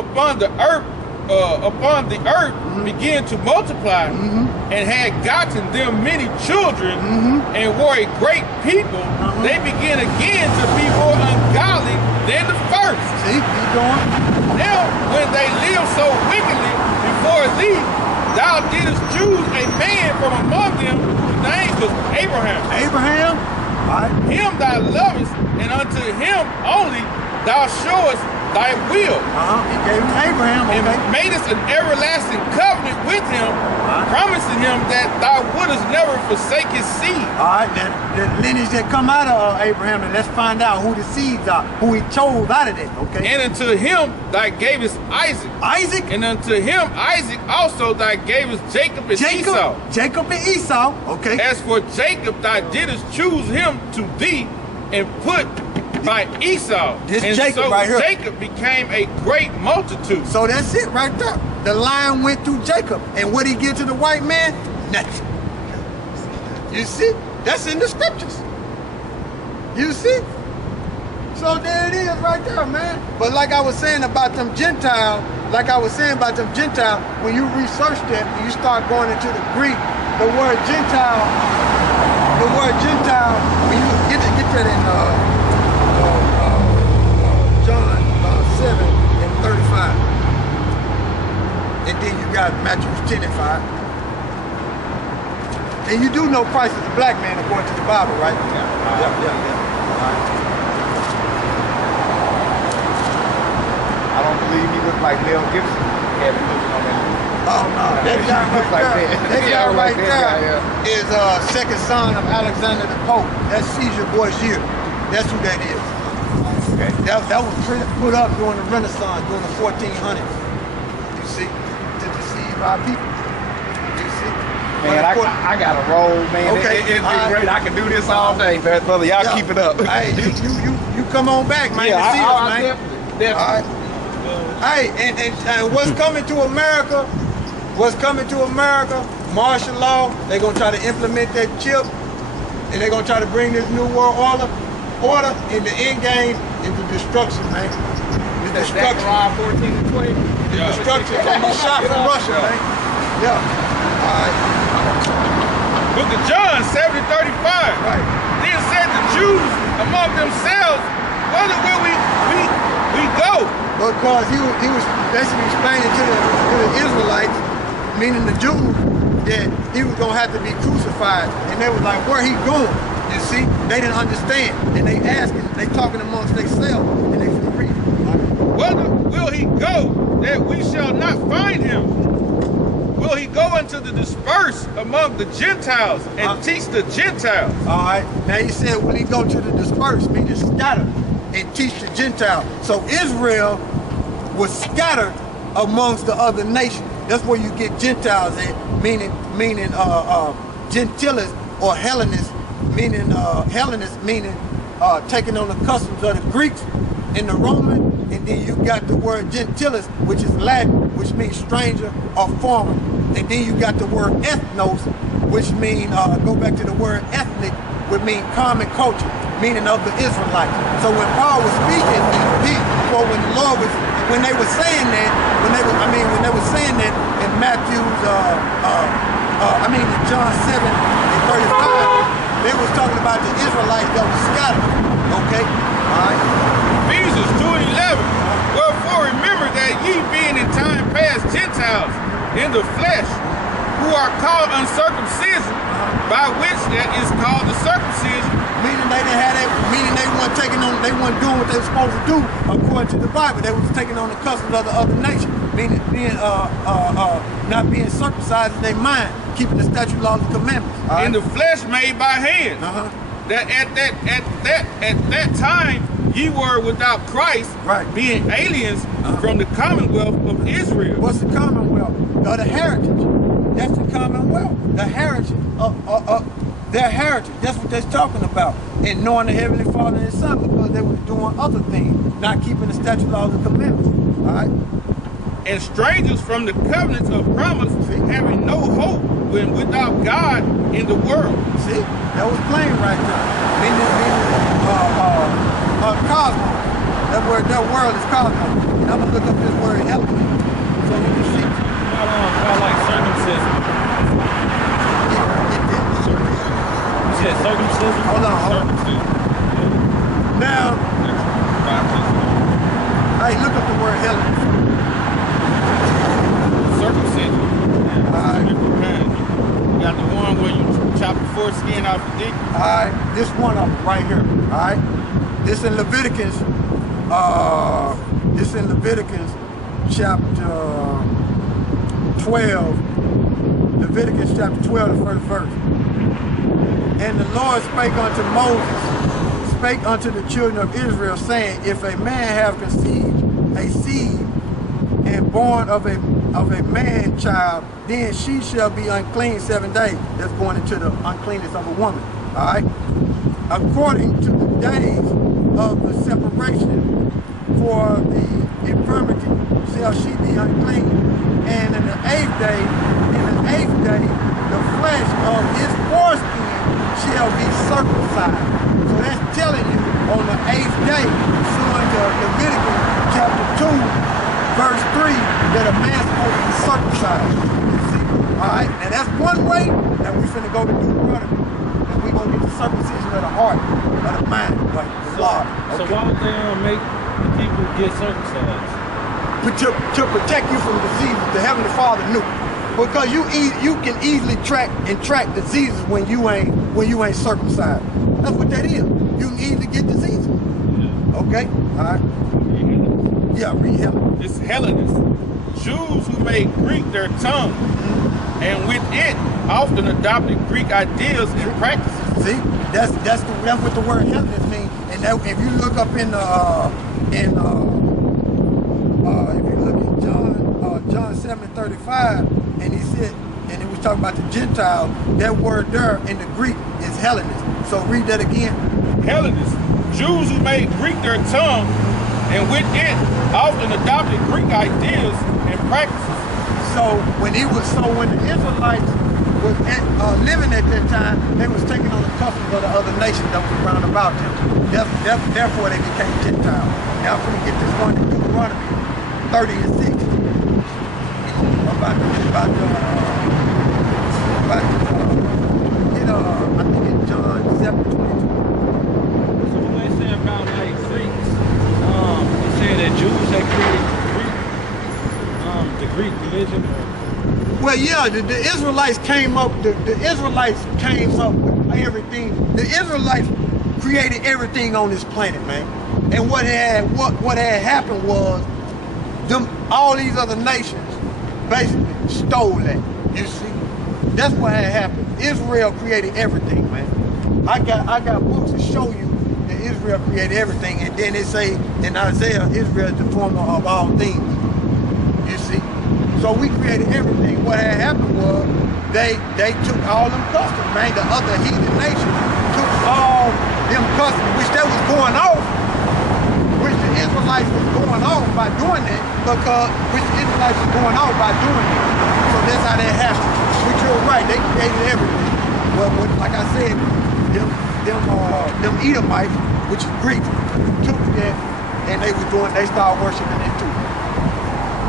upon the earth began to multiply and had gotten them many children and were a great people, they began again to be more ungodly than the first. See, keep going. Now, when they lived so wickedly before thee, thou didst choose a man from among them whose name was Abraham. Abraham, right. Him thou lovest, and unto him only thou showest thy will. He gave him Abraham, and madest an everlasting covenant with him, promising him that thou wouldest never forsake his seed. All right, the lineage that come out of Abraham, and let's find out who the seeds are, who he chose out of that, okay? And unto him thou gavest Isaac. Isaac? And unto him Isaac also thou gavest Jacob and Esau. Jacob and Esau, okay. As for Jacob, thou didst choose him to thee and put by Esau. This and Jacob so right here. Jacob became a great multitude. So that's it right there. The line went through Jacob. And what he give to the white man? Nothing. You see? That's in the scriptures. You see? So there it is right there, man. But like I was saying about them Gentiles, when you research that and you start going into the Greek, the word Gentile, when you get that in John 7 and 35. And then you got Matthew 10 and 5. And you do know Christ is a black man according to the Bible, right? Yeah. Right. I don't believe he looked like Mel Gibson. Yeah, he looking on that. Oh no, that guy right there is second son of Alexander the Pope. That's Caesar Borgia. That's who that is. Okay. That was put up during the Renaissance, during the 1400s. You see, to deceive our people. You see. Man, I got a roll, man. Okay. It's great. I can do this all day, brother. Y'all keep it up. Hey, you come on back, man. Yeah, to see us, man. Definitely. All right. Hey, and what's coming to America? Martial law. They're gonna try to implement that chip, and they're gonna try to bring this new world order in the end game into destruction, man. The destruction. 14 and 20. The destruction from the shot from Russia, man. Yeah. All right. Book of John 7:35. Right. Then said the Jews among themselves, whither will we go? Because he was basically explaining to the Israelites, meaning the Jews, that he was gonna have to be crucified, and they was like, where he going? You see, they didn't understand, and they asking, they talking amongst themselves, and they can read. Whither will he go that we shall not find him? Will he go into the dispersed among the Gentiles and teach the Gentiles? All right. Now he said, will he go to the dispersed, meaning scattered, and teach the Gentiles? So Israel was scattered amongst the other nations. That's where you get Gentiles at, meaning Gentiles or Hellenists, meaning taking on the customs of the Greeks and the Roman, and then you got the word Gentilis, which is Latin, which means stranger or foreigner. And then you got the word ethnos, which mean, go back to the word ethnic, would mean common culture, meaning of the Israelites. So when Paul was speaking, when they were saying that, when they were saying that in Matthew's, in John 7 and 35, they was talking about the Israelites that were scattered. Okay, all right. Ephesians 2 and 11. Wherefore remember that ye being in time past Gentiles in the flesh, who are called uncircumcision, by which that is called the circumcision. Meaning they didn't have that, meaning they weren't doing what they were supposed to do according to the Bible. They was taking on the customs of the other nation, meaning being not being circumcised in their mind, keeping the statute, laws, and commandments. Right? In the flesh made by hands. That at that time ye were without Christ, right, being aliens from the commonwealth of Israel. What's the commonwealth? The heritage. That's the commonwealth. The heritage of their heritage. That's what they're talking about. And knowing the Heavenly Father and His Son, because they were doing other things, not keeping the statute, laws, and commandments. All right. And strangers from the covenants of promise, having no hope when without God in the world. See, that was plain right there. Meaning cosmos. That world is cosmos. And I'm gonna look up this word Helen. So you can see. I like circumcision. You said circumcision? Hold on. Circumcision. Now, hey, look up the word Helen. Circumcision. Alright. Different kinds. You got the one where you chop the foreskin off the dick. Alright, this one of them right here. Alright. This in Leviticus. This in Leviticus chapter 12. Leviticus chapter 12, the first verse. And the Lord spake unto Moses, spake unto the children of Israel, saying, if a man have conceived a seed and born of a man child, then she shall be unclean 7 days. That's going into the uncleanness of a woman. All right. According to the days of the separation for the infirmity shall she be unclean. And in the eighth day, the flesh of his foreskin shall be circumcised. So that's telling you on the 8th day, pursuant to Leviticus chapter 2, verse 3, that a man's supposed to be circumcised. You see? Alright, and that's one way that we finna go to Deuteronomy. And we gonna get the circumcision of the heart, of the mind, like the law. So why would they make people get circumcised? To protect you from diseases, the Heavenly Father knew. Because you can easily track diseases when you ain't circumcised. That's what that is. You can easily get diseases. Yeah. Okay? Alright. Yeah, read Helen. It's Hellenist. Jews who made Greek their tongue, and with it often adopted Greek ideas and practices. See, that's what the word Hellenist means. And that, if you look up if you look at John 7:35, and he said, and it was talking about the Gentiles, that word there in the Greek is Hellenist. So read that again. Hellenists, Jews who made Greek their tongue, and with it often adopted Greek ideas and practices. So when the Israelites was living at that time, they was taking on the customs of the other nations that was around about them. Therefore, they became Gentiles. Now, I'm going to get this one in Deuteronomy 30 and 6. I think it's John 7:22. So when they say about like Greeks, they say that Jews had created the Greek religion. Well, yeah, the Israelites came up. The Israelites came up with everything. The Israelites created everything on this planet, man. And what had happened was all these other nations basically stole that. You see, that's what had happened. Israel created everything, man. I got books to show you that Israel created everything, and then they say in Isaiah, Israel is the former of all things. You see, so we created everything. What had happened was they took all them customs, man. The other heathen nations took all them customs, which that was going off. Which the Israelites was going off by doing that, So that's how that happened. Which you're right, they created everything. Well, like I said, them Edomites, which is Greek, took that and they started worshiping it too.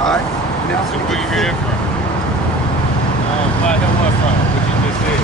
Alright. Now so where you hear that from? Where that one from? What you just said?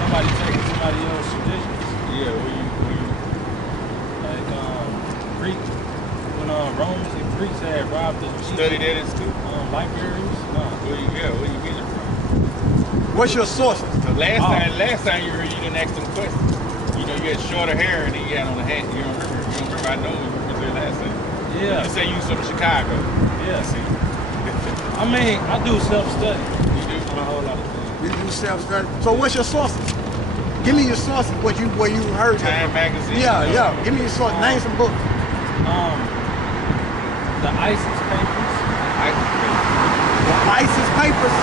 Somebody taking somebody else's traditions? Yeah, where you like Greek, when Romans and Greeks had robbed the studied that as too? Libraries? No. Where you get it from? What's your sources? So last time you didn't ask them questions. You know, you had shorter hair and then you had on a hat. You don't remember. I know you were there last time. Yeah. You say you from Chicago. Yeah. See. I mean, I do self-study. You do? On a whole lot of things. You do self-study. So what's your sources? Give me your sources, where you heard Time magazine. Yeah. Give me your sources. Name some books. The ISIS papers. The ISIS papers?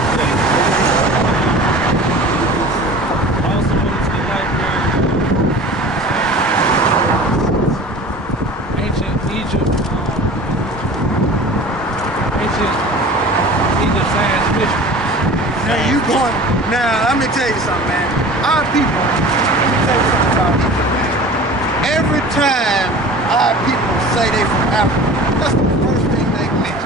Also went to the library. Ancient Egypt science mysteries. Now, let me tell you something, man. Our people, let me tell you something about Egypt, man. Every time our people say they from Africa,